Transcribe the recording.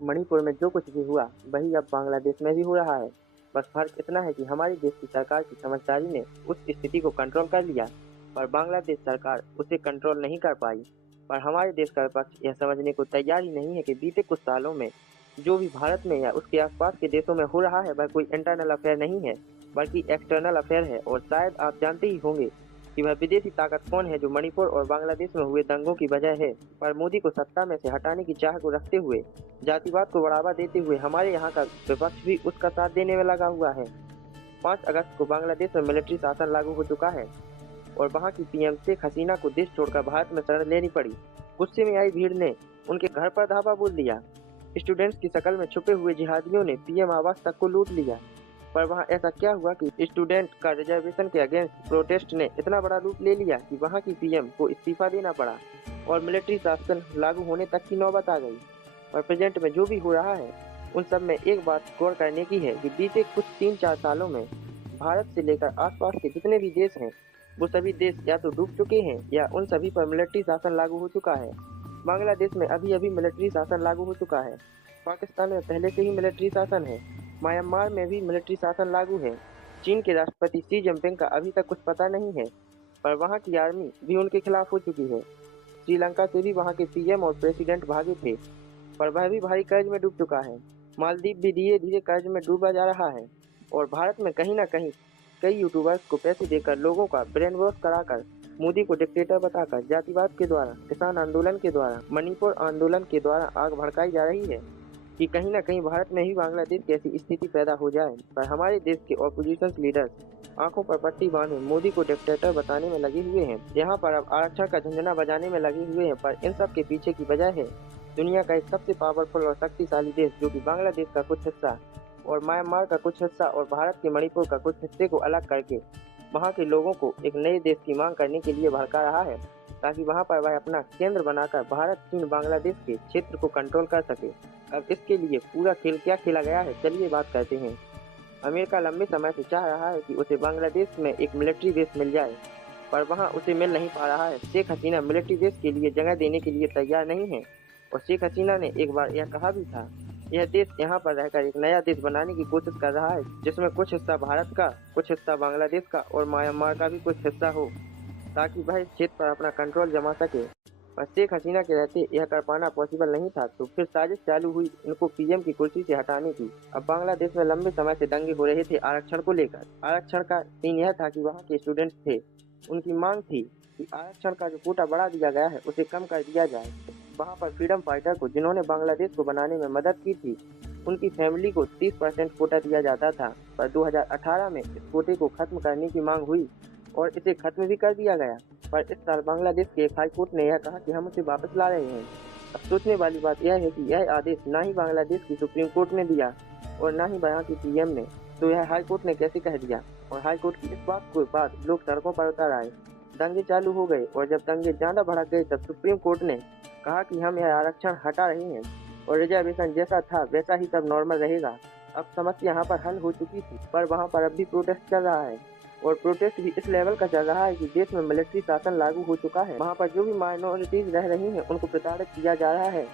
मणिपुर में जो कुछ भी हुआ वही अब बांग्लादेश में भी हो रहा है। बस फर्क इतना है कि हमारे देश की सरकार की समझदारी ने उस स्थिति को कंट्रोल कर लिया, पर बांग्लादेश सरकार उसे कंट्रोल नहीं कर पाई। पर हमारे देश का विपक्ष यह समझने को तैयार ही नहीं है कि बीते कुछ सालों में जो भी भारत में या उसके आसपास के देशों में हो रहा है वह कोई इंटरनल अफेयर नहीं है, बल्कि एक्सटर्नल अफेयर है। और शायद आप जानते ही होंगे कि वह विदेशी ताकत कौन है जो मणिपुर और बांग्लादेश में हुए दंगों की वजह है। पर मोदी को सत्ता में से हटाने की चाह को रखते हुए, जातिवाद को बढ़ावा देते हुए हमारे यहाँ का विपक्ष भी उसका साथ देने में लगा हुआ है। 5 अगस्त को बांग्लादेश में मिलिट्री शासन लागू हो चुका है और वहाँ की पीएम शेख हसीना को देश छोड़कर भारत में शरण लेनी पड़ी। गुस्से में आई भीड़ ने उनके घर पर धावा बोल दिया। स्टूडेंट्स की शक्ल में छुपे हुए जिहादियों ने पीएम आवास तक को लूट लिया। पर वहाँ ऐसा क्या हुआ कि स्टूडेंट का रिजर्वेशन के अगेंस्ट प्रोटेस्ट ने इतना बड़ा रूप ले लिया कि वहाँ की पीएम को इस्तीफा देना पड़ा और मिलिट्री शासन लागू होने तक की नौबत आ गई। और प्रेजेंट में जो भी हो रहा है उन सब में एक बात गौर करने की है कि बीते कुछ 3-4 सालों में भारत से लेकर आसपास के जितने भी देश हैं वो सभी देश या तो डूब चुके हैं या उन सभी पर मिलिट्री शासन लागू हो चुका है। बांग्लादेश में अभी अभी मिलिट्री शासन लागू हो चुका है। पाकिस्तान में पहले से ही मिलिट्री शासन है। म्यांमार में भी मिलिट्री शासन लागू है। चीन के राष्ट्रपति शी जिनपिंग का अभी तक कुछ पता नहीं है, पर वहाँ की आर्मी भी उनके खिलाफ हो चुकी है। श्रीलंका से भी वहाँ के पीएम और प्रेसिडेंट भागे थे, पर वह भी भारी कर्ज में डूब चुका है। मालदीव भी धीरे धीरे कर्ज में डूबा जा रहा है। और भारत में कहीं ना कहीं कई यूट्यूबर्स को पैसे देकर लोगों का ब्रेन वॉश कराकर, मोदी को डिक्टेटर बताकर, जातिवाद के द्वारा, किसान आंदोलन के द्वारा, मणिपुर आंदोलन के द्वारा आग भड़काई जा रही है कि कहीं ना कहीं भारत में ही बांग्लादेश की ऐसी स्थिति पैदा हो जाए। पर हमारे देश के ऑपोजिशन लीडर्स आंखों पर पट्टी बांधे मोदी को डिक्टेटर बताने में लगे हुए हैं। यहाँ पर अब आरक्षण का झंझना बजाने में लगे हुए हैं। पर इन सब के पीछे की वजह है दुनिया का एक सबसे पावरफुल और शक्तिशाली देश जो कि बांग्लादेश का कुछ हिस्सा और म्यांमार का कुछ हिस्सा और भारत के मणिपुर का कुछ हिस्से को अलग करके वहाँ के लोगों को एक नए देश की मांग करने के लिए भड़का रहा है, ताकि वहाँ पर वह अपना केंद्र बनाकर भारत, चीन, बांग्लादेश के क्षेत्र को कंट्रोल कर सके। अब इसके लिए पूरा खेल क्या खेला गया है, चलिए बात करते हैं। अमेरिका लंबे समय से चाह रहा है कि उसे बांग्लादेश में एक मिलिट्री बेस मिल जाए, पर वहाँ उसे मिल नहीं पा रहा है। शेख हसीना मिलिट्री बेस के लिए जगह देने के लिए तैयार नहीं है। और शेख हसीना ने एक बार यह कहा भी था, यह देश यहाँ पर रहकर एक नया देश बनाने की कोशिश कर रहा है जिसमें कुछ हिस्सा भारत का, कुछ हिस्सा बांग्लादेश का और म्यांमार का भी कुछ हिस्सा हो, ताकि वह इस क्षेत्र पर अपना कंट्रोल जमा सके। पर शेख हसीना के रहते यह कर पाना पॉसिबल नहीं था, तो फिर साजिश चालू हुई इनको पीएम की कुर्सी से हटाने की। अब बांग्लादेश में लंबे समय से दंगे हो रहे थे आरक्षण को लेकर। आरक्षण का सीन यह था कि वहाँ के स्टूडेंट्स थे, उनकी मांग थी कि आरक्षण का जो कोटा बढ़ा दिया गया है उसे कम कर दिया जाए। वहाँ पर फ्रीडम फाइटर को, जिन्होंने बांग्लादेश को बनाने में मदद की थी, उनकी फैमिली को 30% कोटा दिया जाता था। पर 2018 में इस कोटे को खत्म करने की मांग हुई और इसे खत्म भी कर दिया गया। पर इस साल बांग्लादेश के एक हाई कोर्ट ने यह कहा कि हम उसे वापस ला रहे हैं। अब सोचने वाली बात यह है कि यह आदेश ना ही बांग्लादेश की सुप्रीम कोर्ट ने दिया और ना ही यहाँ की पीएम ने, तो यह हाई कोर्ट ने कैसे कह दिया। और हाई कोर्ट की इस बात के बाद लोग सड़कों पर उतर आए, दंगे चालू हो गए और जब दंगे ज्यादा भड़क गए तब सुप्रीम कोर्ट ने कहा कि हम यह आरक्षण हटा रहे हैं और रिजर्वेशन जैसा था वैसा ही सब नॉर्मल रहेगा। अब समस्या यहाँ पर हल हो चुकी थी, पर वहाँ पर अब भी प्रोटेस्ट चल रहा है और प्रोटेस्ट भी इस लेवल का चल रहा है कि देश में मिलिट्री शासन लागू हो चुका है। वहाँ पर जो भी माइनॉरिटीज रह रही हैं उनको प्रताड़ित किया जा रहा है।